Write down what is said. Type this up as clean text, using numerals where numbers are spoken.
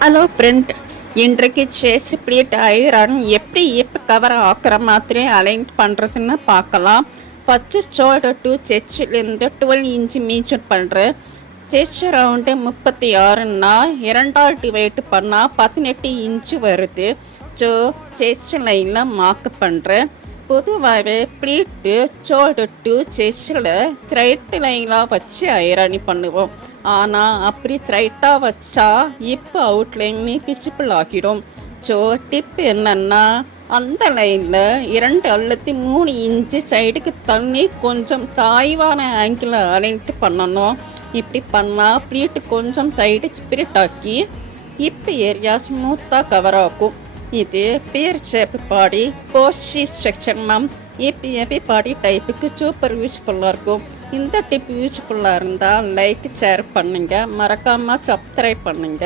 Hello friend, இன்றைக்கு chess plate iron எப்படி எப்போ கவர் ஆக்குற மாதிரி அலைன் பண்ணுறதுன்னு பார்க்கலாம். ஃபஸ்ட்டு ஷோல்டர் டு செஸ்லேருந்து 12 இன்ச்சு மீச்சர் பண்ணுறேன். செஸ் ரவுண்டு 36ன்னா இரண்டாவது வெயிட் பண்ணால் 18 இன்ச்சு வருது. ஸோ செஸ் லைனில் மார்க் பண்ணுறேன். பொதுவாகவே ப்ளீட்டு ஷோல்டர் டு செஸ்ஸில் ஸ்ட்ரைட் லைனாக வச்சு ஐரனி பண்ணுவோம். ஆனால் அப்படி ஸ்ட்ரைட்டாக வச்சா இப்போ அவுட்லைன் விசிபிள் ஆகிடும். ஸோ டிப் என்னன்னா, அந்த லைனில் 2 அல்லது 3 இன்ச்சு சைடுக்கு தண்ணி கொஞ்சம் சாய்வான ஆங்கிள் அலைன்ட்டு பண்ணணும். இப்படி பண்ணால் ப்ளீட்டு கொஞ்சம் சைடு ஸ்பிரிட் ஆக்கி இப்போ ஏரியா ஸ்மூத்தாக கவர் ஆகும். இது பேர் ஷேப் பாடி கோஷி செக்ஷன் மேம். ஏபி பாடி டைப்புக்கு சூப்பர் யூஸ்ஃபுல்லாக இருக்கும். இந்த டிப் யூஸ்ஃபுல்லாக இருந்தால் லைக் ஷேர் பண்ணுங்கள், மறக்காமல் சப்ஸ்கிரைப் பண்ணுங்கள்.